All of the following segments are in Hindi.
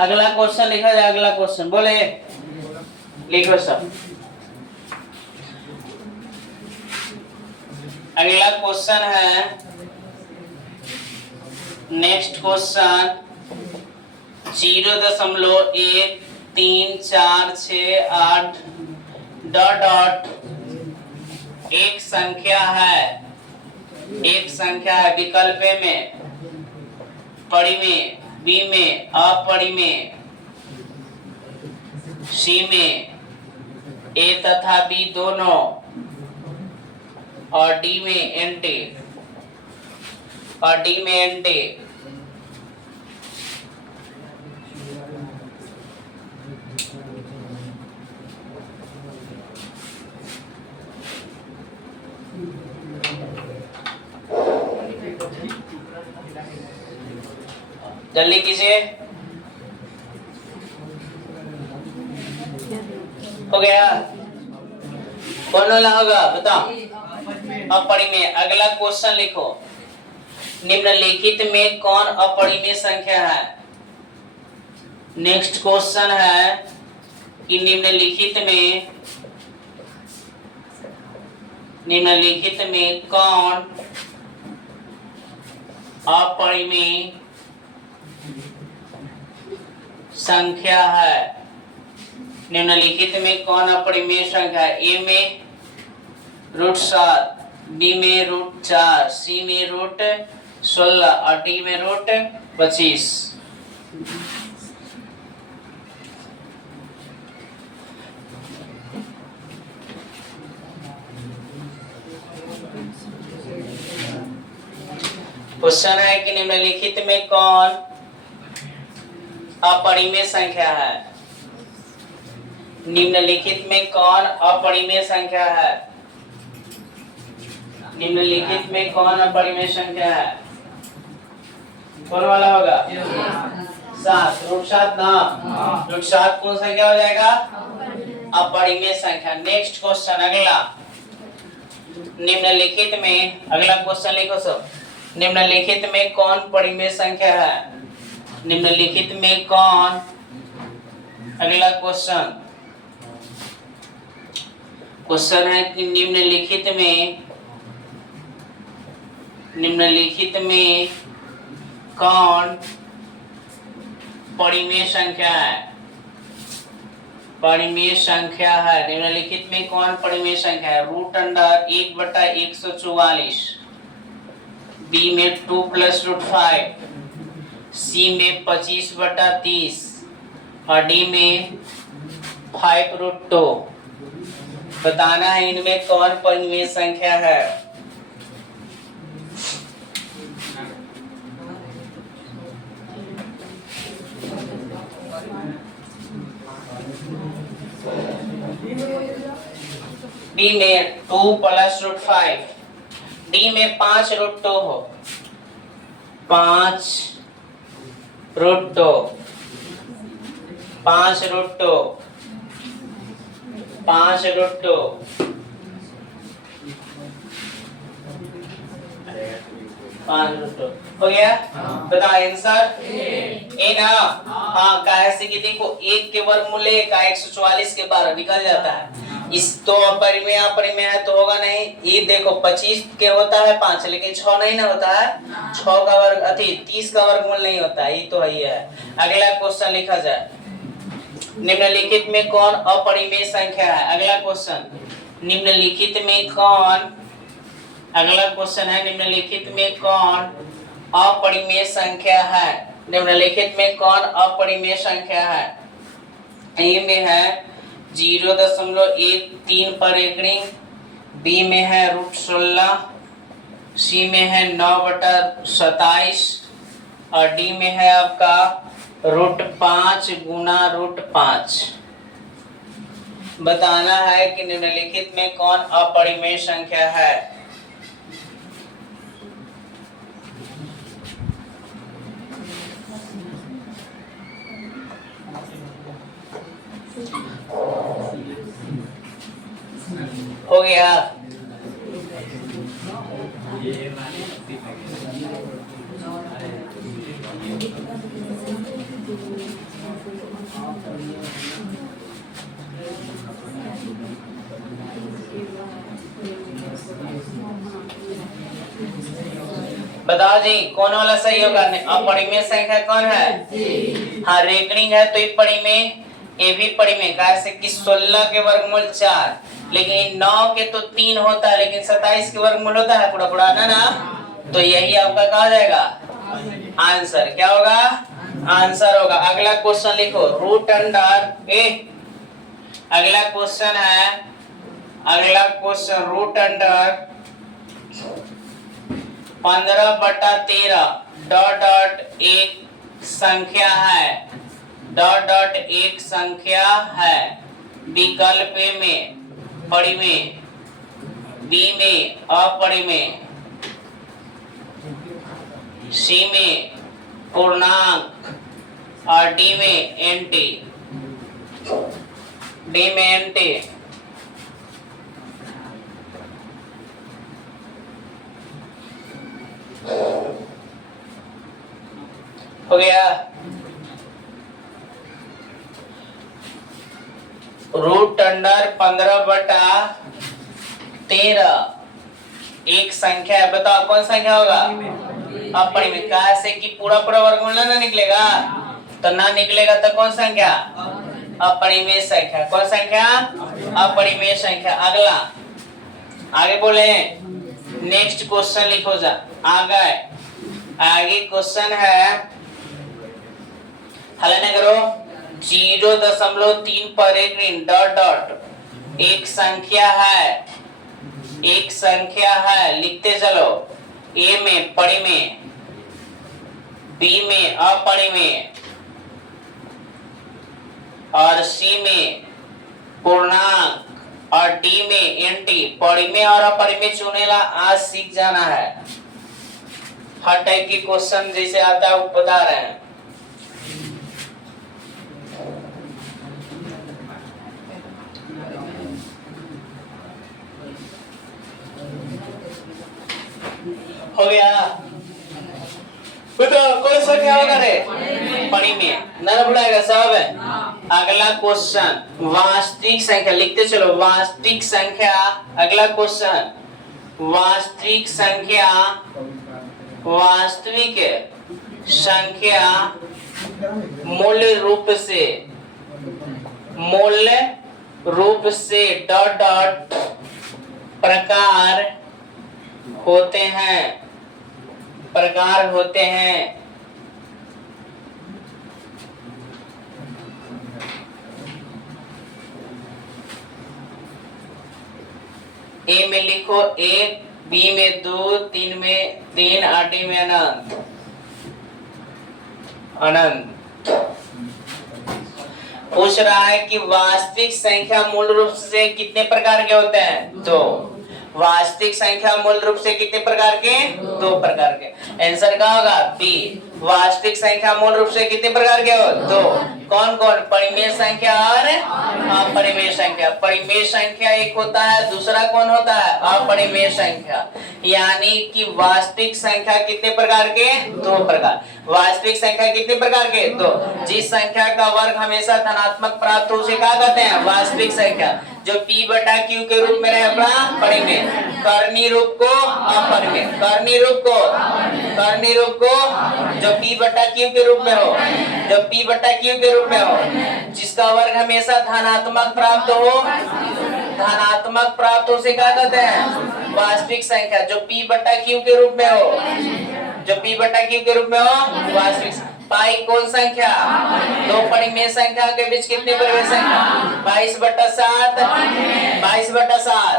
अगला क्वेश्चन लिखा जाए। अगला क्वेश्चन बोले, लिखो सब। अगला क्वेश्चन है, नेक्स्ट क्वेश्चन 0.1346 डॉट डॉट एक संख्या है, एक संख्या है विकल्प में, परिमेय, बी में अपरिमेय, सी में ए तथा बी दोनों, और डी में एंटी, और डी में एंटी। जल्दी कीजिए। हो गया? कौन वाला होगा बताओ? अपरिमेय। अगला क्वेश्चन लिखो, निम्नलिखित में कौन अपरिमेय संख्या है? नेक्स्ट क्वेश्चन है कि निम्नलिखित में कौन अपरिमेय संख्या है? निम्नलिखित में कौन अपरिमेय संख्या है? ए में √7, बी में √4, सी में √16 और डी में √25। क्वेश्चन है कि निम्नलिखित में कौन अपरिमेय संख्या है? निम्नलिखित में कौन अपरिमेय संख्या है? निम्नलिखित में कौन अपरिमेय संख्या है? कौन वाला होगा? 7। √7 ना, √7 कौन संख्या हो जाएगा? अपरिमेय संख्या। नेक्स्ट क्वेश्चन अगला, निम्नलिखित में, अगला क्वेश्चन लिखो सब। निम्नलिखित में कौन परिमेय संख्या है? निम्नलिखित में कौन, अगला क्वेश्चन है कि निम्नलिखित में कौन परिमेय संख्या है? परिमेय संख्या है। निम्नलिखित में कौन परिमेय संख्या है? √1/144, बी में 2 + √5, सी में 25/30 और डी में 5√2। बताना है इनमें कौन परिमेय संख्या है। बी में 2 + √5, डी में 5√2 हो, 5√2 हो गया? बताओ आंसर ए ना। हाँ, कैसे कि देखो 1 के वर्गमूल 1 का 144 के 12 निकल जाता है। इस तो अपरिमेय है तो होगा नहीं। ये देखो 25 के होता है 5, लेकिन 6 नहीं ना होता है। 6 का वर्ग 30 का वर्गमूल नहीं होता, ये तो है। अगला क्वेश्चन लिखा जाए, निम्नलिखित में कौन अपरिमेय संख्या है? अगला क्वेश्चन, निम्नलिखित में कौन, अगला क्वेश्चन है निम्नलिखित में कौन अपरिमेय संख्या है? निम्नलिखित में कौन अपरिमेय संख्या है? ए में है 0.13 पर एकड़ी, बी में है √16, सी में है 9/27 और डी में है आपका √5 गुना √5। बताना है कि निम्नलिखित में कौन अपरिमेय संख्या है। हो गया? बताओ जी कौन वाला सही होगा? अपरिमेय संख्या कौन है? हाँ रेकनिंग है तो ये परिमेय, ये भी परिमेय। कैसे कि 16 के वर्गमूल 4, लेकिन 9 के तो 3 होता है, लेकिन 27 के वर्गमूल होता है पूरा पूरा ना। तो यही आपका कहा जाएगा आंसर। क्या होगा? आंसर होगा। अगला क्वेश्चन लिखो, रूट अंडर ए। अगला क्वेश्चन है, अगला question root under 15/13 dot dot एक संख्या है, डॉट डॉट एक संख्या है। विकल्प ए में परिमेय, बी में अपरिमेय, सी में पूर्णांक और डी में एंटी। डी में एंटी। हो गया? रूट अंडर 15/13 एक संख्या है। बताओ कौन संख्या होगा? अपरिमेय। कैसे कि पूरा पूरा वर्गमूल ना निकलेगा, तो ना निकलेगा तो कौन संख्या? अपरिमेय संख्या। कौन संख्या? अपरिमेय संख्या। अगला आगे बोले, नेक्स्ट क्वेश्चन लिखो जा। आगे क्वेश्चन है, हल न करो। 0.3 पर एक ऋण डॉट डॉट एक संख्या है, एक संख्या है। लिखते चलो। ए में परिमेय, बी में अपरिमेय और सी में पूर्णांक और डी में एंटी। परिमेय और अपरिमेय चुनेला आज सीख जाना है। हर टाइप के क्वेश्चन जैसे आता है वो बता रहे हैं। हो गया? बताओ कौन सा क्या होगा रे? परिमेय ना बुलाएगा सब है। अगला क्वेश्चन, वास्तविक संख्या। लिखते चलो, वास्तविक संख्या। अगला क्वेश्चन, वास्तविक संख्या, वास्तविक संख्या मूल रूप से डॉट डॉट प्रकार होते हैं, प्रकार होते हैं। ए में लिखो 1, बी में 2, 3 में 3 और डी में अनंत। अनंत पूछ रहा है कि वास्तविक संख्या मूल रूप से कितने प्रकार के होते हैं? दो। वास्तविक संख्या मूल रूप से कितने प्रकार के? दो प्रकार के। आंसर क्या होगा? बी। वास्तविक संख्या मूल रूप से कितने प्रकार के हो? दो। कौन कौन? परिमेय संख्या और अपरिमेय संख्या। परिमेय संख्या एक होता है, दूसरा कौन होता है? अपरिमेय संख्या। यानी कि वास्तविक संख्या कितने प्रकार के? दो प्रकार। वास्तविक संख्या कितने प्रकार के? दो। जिस संख्या का वर्ग हमेशा धनात्मक प्राप्त हो उसे क्या कहते हैं? वास्तविक संख्या। जो P/Q के रूप में रहे अपना परिमेय, कर्णी रूप को अपरिमेय, कर्णी रूप को जो P/Q के रूप में हो, जो P/Q के रूप में हो, जिसका वर्ग हमेशा धनात्मक प्राप्त हो, धनात्मक प्राप्त हो उसे क्या कहते हैं? वास्तविक संख्या। जो P/Q के रूप में हो, जो P/Q के रूप में हो वास्तविक। पाई कौन संख्या? दो परिमेय संख्या के बीच कितने परिमेय संख्या? 22/7, 22/7।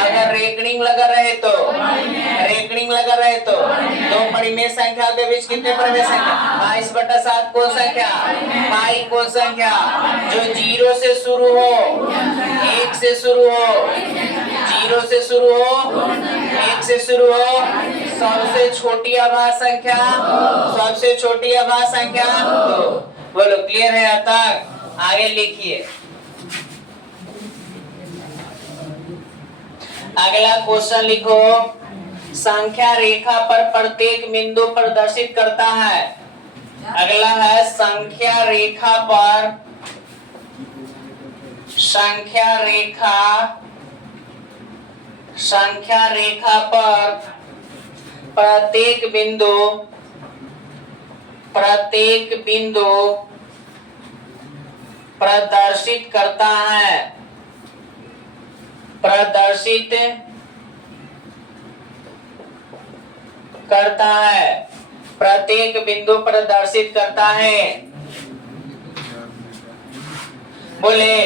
अगर रेकनिंग लगा रहे तो, रेकनिंग लगा रहे तो दो परिमेय संख्या के बीच कितने परिमेय संख्या? 22/7 कौन संख्या? पाई कौन संख्या? जो 0 से शुरू हो, 1 से शुरू हो, 0 से शुरू हो, 1 से शुरू हो, सबसे छोटी अभाज्य संख्या, सबसे छोटी अभाज्य संख्या दो। बोलो क्लियर है अब तक? आगे लिखिए। अगला क्वेश्चन लिखो, संख्या रेखा पर प्रत्येक बिंदु प्रदर्शित करता है। अगला है संख्या रेखा पर, संख्या रेखा पर प्रत्येक बिंदु प्रदर्शित करता है, प्रत्येक बिंदु प्रदर्शित करता है। बोले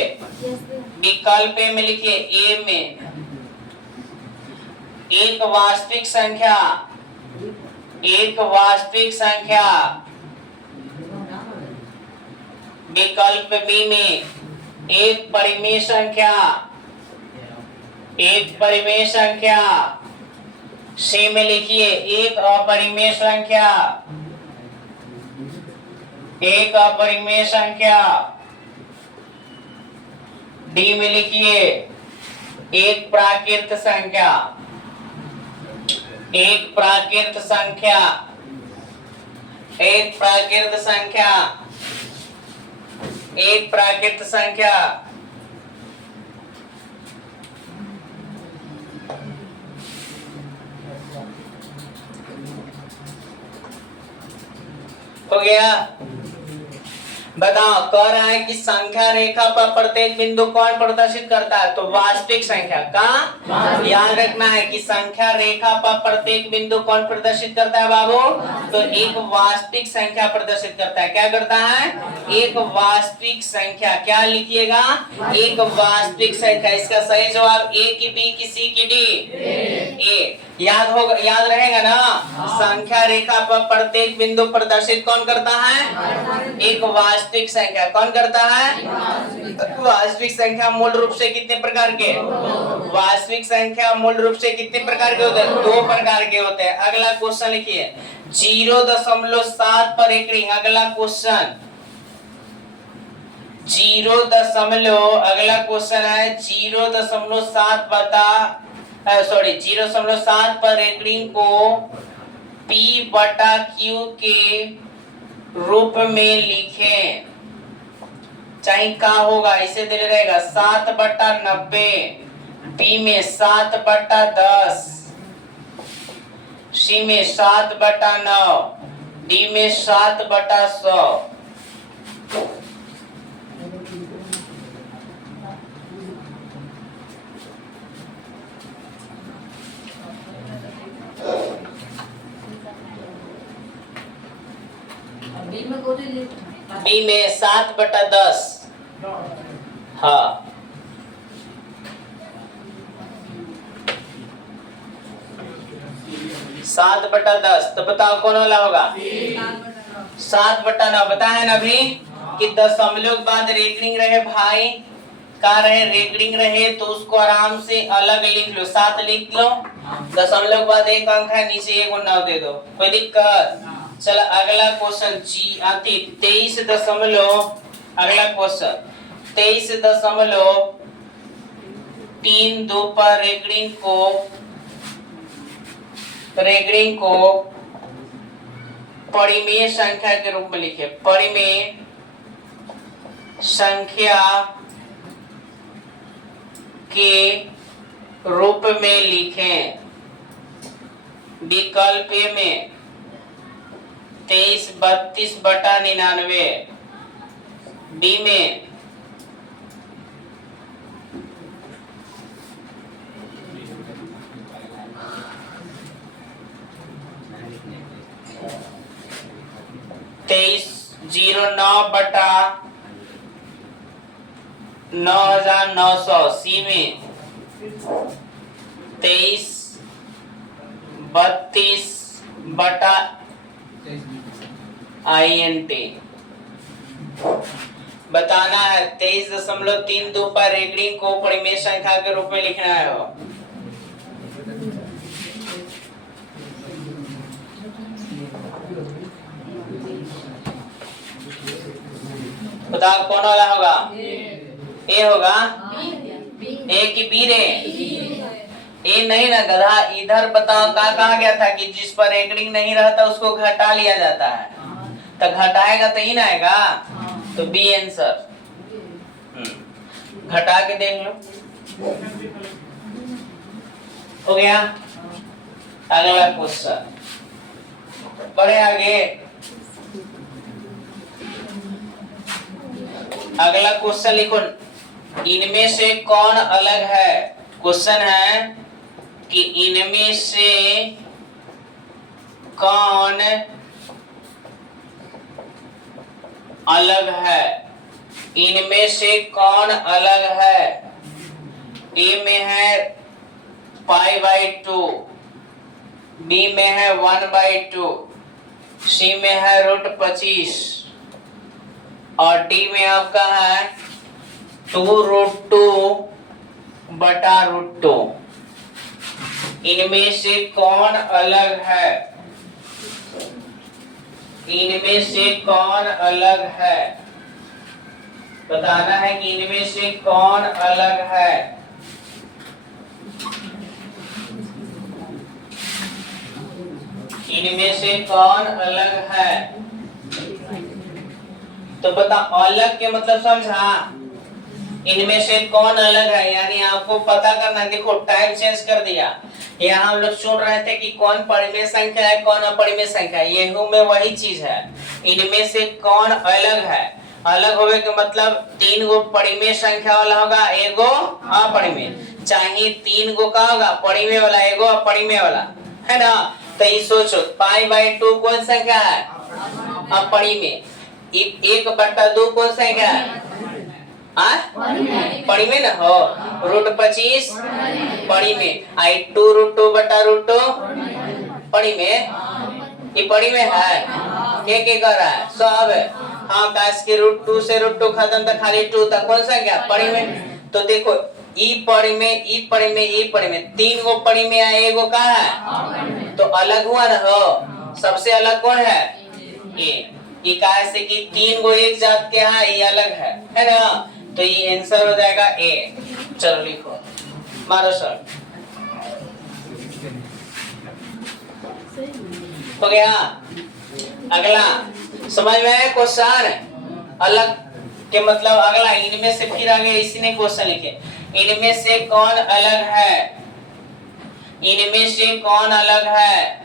विकल्प में लिखिए, ए में एक वास्तविक संख्या, विकल्प बी में एक परिमेय संख्या, सी में लिखिए एक अपरिमेय संख्या, डी में लिखिए एक प्राकृत संख्या, हो गया। बताओ, कह रहा है कि संख्या रेखा पर प्रत्येक बिंदु कौन प्रदर्शित करता है? तो वास्तविक संख्या का याद रखना है कि संख्या रेखा पर प्रत्येक बिंदु कौन प्रदर्शित करता है बाबू? तो एक वास्तविक संख्या प्रदर्शित करता है। क्या करता है? एक वास्तविक संख्या। क्या लिखिएगा? एक वास्तविक संख्या। इसका सही जवाब ए की बी की सी की डी? ए। याद रहेगा ना? संख्या रेखा पर प्रत्येक बिंदु प्रदर्शित कौन करता है? एक वास्तविक संख्या। कौन करता है? वास्तविक संख्या मूल रूप से कितने प्रकार के? वास्तविक संख्या मूल रूप से कितने प्रकार के होते हैं? 2 प्रकार के होते हैं। अगला क्वेश्चन लिखिए, 0.7 पर एक रिंग। अगला क्वेश्चन 0.7 है 0.7 पर एक रिंग को P/Q के रूप में लिखें। चाहे क्या होगा, इसे दे रहेगा 7/90, P में 7/10, C में 7/9, D में 7/100। बी में 7/10। हाँ, 7/10। तो बताओ कौन वाला होगा? 7/9। बता है ना अभी कि दशमलव के बाद रेगड़िंग रहे भाई, का रहे रेगड़िंग रहे तो उसको आराम से अलग लिख लो, 7 लिख लो। दशमलव के बाद एक अंक है, नीचे एक 9 दे दो, कोई दिक्कत? चलो अगला क्वेश्चन 23.32 पर रेगड़िंग को परिमेय संख्या के रूप में लिखे। परिमेय संख्या के रूप में लिखें। विकल्प में 23/32/99, डी में 2309/9900, सी में 23/32/INT। बताना है 23.32 पर रेगड़िंग को परिमेय संख्या के रूप में लिखना है। बताओ कौन वाला होगा? ए होगा? ए की बी रे? ए नहीं ना गधा। इधर बताओ क्या कहा गया था कि जिस पर रेगड़िंग नहीं रहता उसको घटा लिया जाता है। तो घटाएगा तो ही ना आएगा, तो बी आंसर। घटा के देख लो, हो गया। अगला क्वेश्चन, बढ़े आगे। अगला क्वेश्चन लिखो, इनमें से कौन अलग है। क्वेश्चन है कि इनमें से कौन अलग है, इनमें से कौन अलग है। ए में है π/2, बी में है 1/2, सी में है √25 और डी में आपका है 2√2/√2। इनमें से कौन अलग है, इनमें से कौन अलग है, बताना है कि इनमें से कौन अलग है। इनमें से कौन अलग है, तो बता, अलग के मतलब समझा। इनमें से कौन अलग है यानी आपको पता करना। देखो टाइप चेंज कर दिया, यहाँ हम लोग सुन रहे थे कि कौन परिमेय संख्या है कौन अपरिमेय संख्या है, ये में वही चीज है। इनमें से कौन अलग है, अलग होने के मतलब 3 गो परिमेय संख्या वाला होगा, एगो अपरिमेय, चाहे 3 गो का होगा परिमेय वाला एगो अपरिमेय वाला, है ना। तो ये सोचो π/2 कौन संख्या है, अपरिमेय। 1/2 कौन संख्या है, परिमेय ना हो। √25 परिमेय, 2√2/√2 परिमेय, ये परिमेय है। के कर रहा है सब, हाँ काश के √2 से √2 खत्म तो खाली 2 तक कौन संख्या परिमेय। तो देखो ई परिमेय 3 गो परिमेय है, एगो का है तो अलग हुआ ना हो। सबसे अलग कौन है, ये कहा से कि 3 गो एक जात के हैं, ये अलग है ना। तो ये आंसर हो जाएगा ए। चलो लिखो, मारो सर, हो गया। अगला समझ में आया क्वेश्चन, अलग के मतलब अगला। इनमें से फिर आगे इसी ने क्वेश्चन लिखे, इनमें से कौन अलग है, इनमें से कौन अलग है।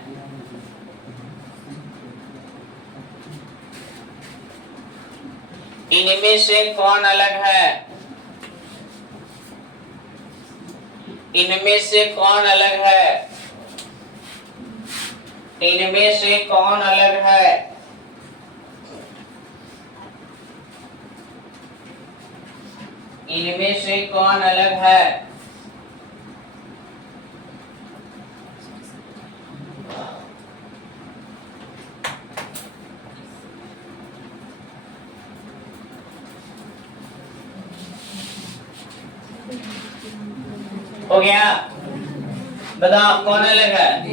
इनमें से कौन अलग है, इनमें से कौन अलग है, इनमें से कौन अलग है। इनमें से कौन अलग है, हो गया। बताओ कौन अलग है,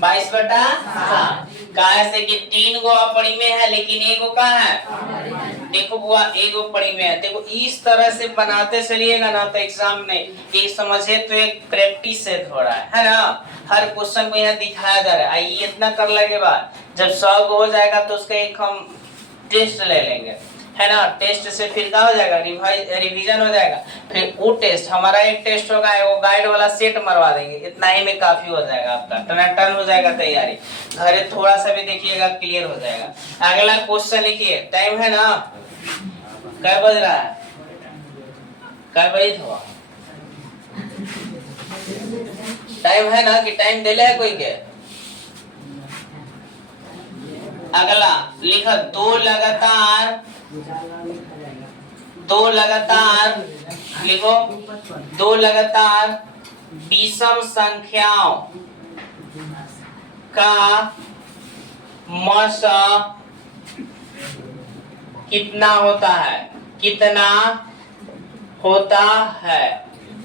22/7। कहा से कि 3 गो अपरिमेय है लेकिन एगो का है, देखो बुआ एगो परिमेय है। देखो इस तरह से बनाते चलिएगा ना तो एग्जाम में ये समझे तो एक प्रैक्टिस से थोड़ा है ना। हर क्वेश्चन को यहाँ दिखाया जा रहा है। ये इतना कर लगे बाद जब 100 हो जाएगा तो उसका एक हम टेस्ट ले लेंगे, है ना। टेस्ट से फिर क्या हो जाएगा, रिवीजन हो जाएगा। फिर वो टेस्ट हमारा एक टेस्ट होगा, वो गाइड वाला सेट मरवा देंगे, इतना ही में काफी हो जाएगा आपका, टनाटन हो जाएगा तैयारी। घरे थोड़ा सा भी देखिएगा क्लियर हो जाएगा। अगला क्वेश्चन लिखिए, टाइम है ना, क्या बज रहा है, क्या बजे हुआ टाइम है ना कि टाइम दिले है कोई के। अगला लिखा, दो लगातार लिखो, 2 लगातार विषम संख्याओं का मौसा कितना होता है, कितना होता है।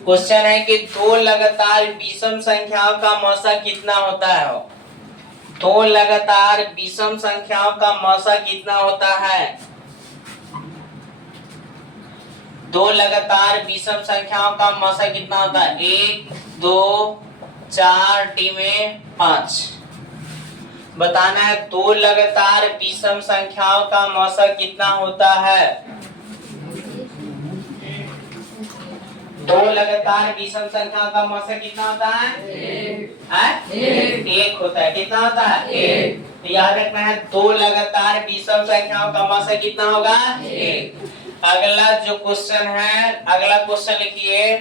क्वेश्चन है कि 2 लगातार विषम संख्याओं का मौसा कितना होता है। 2 लगातार विषम संख्याओं का मौसा कितना होता है। 2 लगातार विषम संख्याओं का मौसा कितना होता है, 1 2 4 डी में 5। बताना है दो लगातार विषम संख्याओं का मौसा कितना होता है। दो लगातार विषम संख्याओं का मौसा कितना होता है? एक होता है। कितना होता है? एक। तो याद रखना है दो लगातार विषम संख्याओं का मौसा कितना होगा? एक। अगला जो क्वेश्चन है, अगला क्वेश्चन लिखिए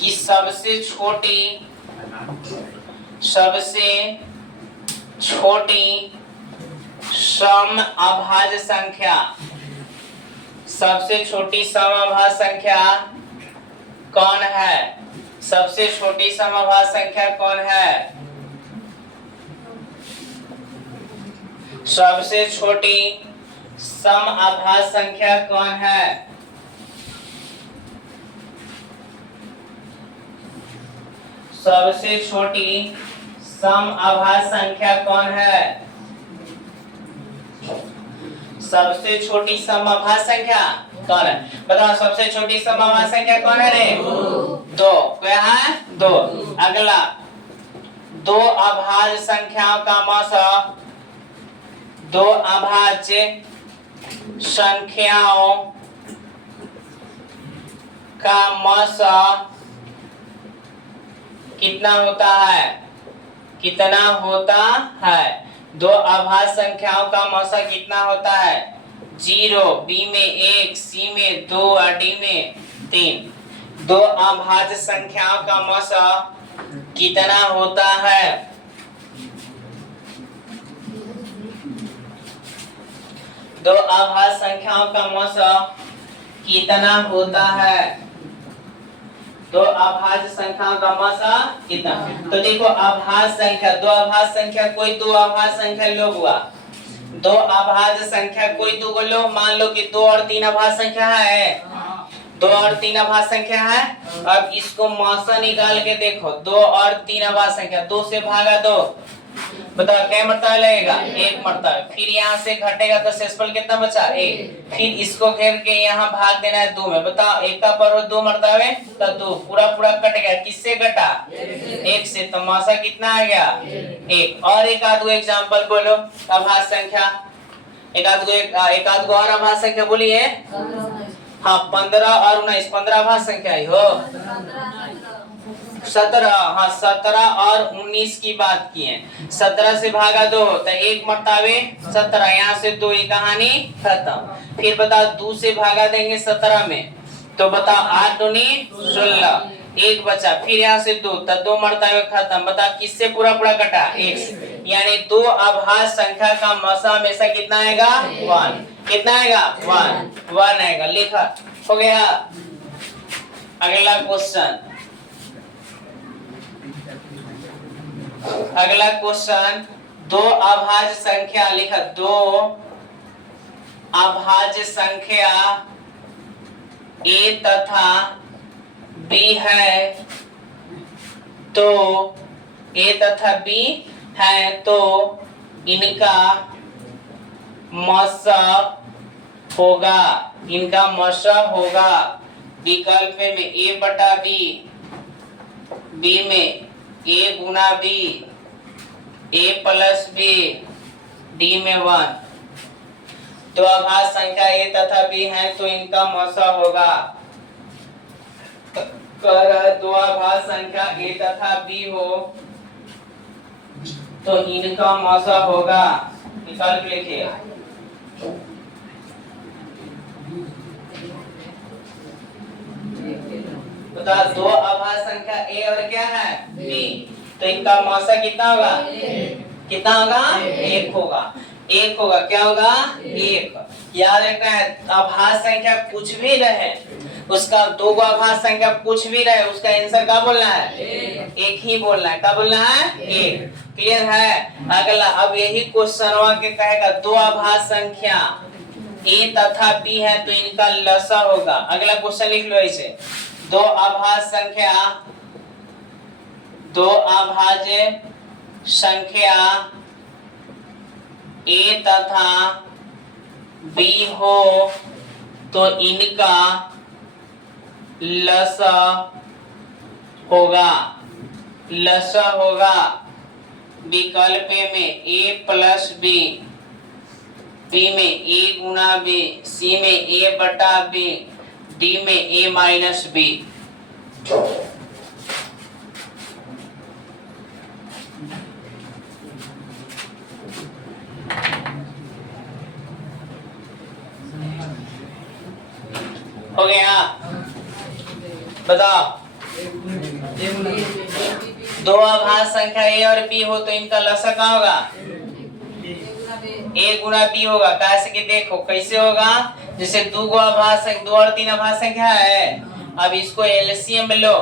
कि सबसे छोटी सम अभाज्य संख्या, सबसे छोटी सम अभाज्य संख्या कौन है? सबसे छोटी सम अभाज्य संख्या कौन है? सबसे छोटी सम अभाज्य संख्या कौन है? सबसे छोटी सम अभाज्य संख्या कौन है? सबसे छोटी सम अभाज्य संख्या कौन है? बताओ सबसे छोटी सम अभाज्य संख्या कौन है रे? दो। क्या है? दो। अगला दो अभाज्य संख्याओं का मौसा, दो अभाज्य संख्याओं का मौसा कितना होता है? कितना होता है? दो अभाज्य संख्याओं का मौसा कितना होता है? 0, बी में 1, सी में 2 और डी में 3। दो अभाज्य संख्याओं का मौसा कितना होता है? दो अभाज्य संख्याओं का मौसा कितना होता है? दो अभाज्य संख्याओं का मौसा कितना? तो देखो अभाज्य संख्या, दो अभाज्य संख्या कोई दो अभाज्य संख्या लोग हुआ। दो अभाज्य संख्या कोई दो को लो, मान लो कि 2 और 3 अभाज्य संख्या है। 2 और 3 अभाज्य संख्या है। अब इसको मौसा निकाल के देखो, 2 और 3 अभाज्य संख्या, 2 से भागा 2, बताओ क्या मरतबा लगेगा? 1 मरतबा। फिर यहाँ से घटेगा तो शेषफल कितना बचा? 1। फिर इसको घेर के यहाँ भाग देना है 2 में। बताओ 1 का पर 2 मरतबे तो 2 पूरा पूरा कट गया। किससे कटा? 1 से। तो मौसा कितना आ गया? 1। और एक आध एग्जाम्पल बोलो अभाज्य संख्या, एक आध गो और अभाज्य संख्या बोलिए। हाँ 15 और 19, 15 अभाज्य संख्या ही हो। 17, हाँ 17 और 19 की बात की है। 17 से भागा 2 तो 1 मरतबे 17, यहाँ से 2 ही कहानी खत्म। फिर बताओ 2 से भागा देंगे 17 में तो बताओ 8 दूनी 16, 1 बचा। फिर यहाँ से 2 तो 2 मरतबे खत्म। बताओ किससे पूरा पूरा कटा? 1 से। यानी दो अभाज्य संख्या का मौसा हमेशा कितना आएगा? 1। कितना आएगा? 1 आएगा। लिखा हो गया। अगला क्वेश्चन, अगला क्वेश्चन, दो अभाज्य संख्या लिखा, दो अभाज्य संख्या a तथा b है तो a तथा b है तो इनका मौसा होगा। इनका मौसा होगा विकल्प में a बटा b, b में a Guna b, a plus b, d में 1। दो अभाज्य संख्या a तथा b है तो इनका मौसा होगा। कर दो अभाज्य संख्या a तथा b हो तो इनका मौसा होगा। विकल्प लिखिए। बता दो अभाज्य संख्या a और क्या है? b, तो इनका मौसा कितना होगा? कितना होगा? 1 होगा। 1 होगा। क्या होगा? 1। याद रखना है अभाज्य संख्या कुछ भी रहे, उसका दो गो अभाज्य संख्या कुछ भी रहे, उसका आंसर क्या बोलना है? 1 ही बोलना है। क्या बोलना है? 1। क्लियर है? अगला अब यही क्वेश्चन के कहेगा दो अभाज्य संख्या a तथा b है तो इनका लसा होगा। अगला क्वेश्चन लिख लो इसे। दो अभाज्य संख्या a तथा b हो तो इनका लसा होगा। लसा होगा। विकल्प में A प्लस बी, बी में A गुना बी, सी में A बटा बी, डी में A माइनस बी। हो गया? बताओ। दो अभाज्य संख्या A और B हो तो इनका लसाअ क्या होगा? A गुना B होगा। कैसे कि देखो कैसे होगा, जैसे दो और तीन अभाज्य संख्या है, अब इसको एलसीएम लो,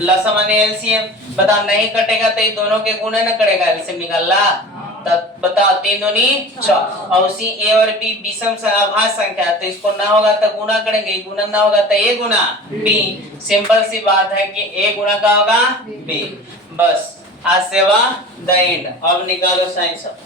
लसाअ माने एलसीएम, बताओ नहीं कटेगा तो ये दोनों के गुणा न करेगा, एलसीएम निकालना, तब बताओ 3 दूनी 6, और उसी A और B विषम अभाज्य संख्या, तो इसको ना होगा तो गुना करेंगे, गुना ना होगा तो A गुना B। सिंपल सी बात है कि A गुना का होगा B। बस आज सेवा द एंड। अब निकालो साइन सब।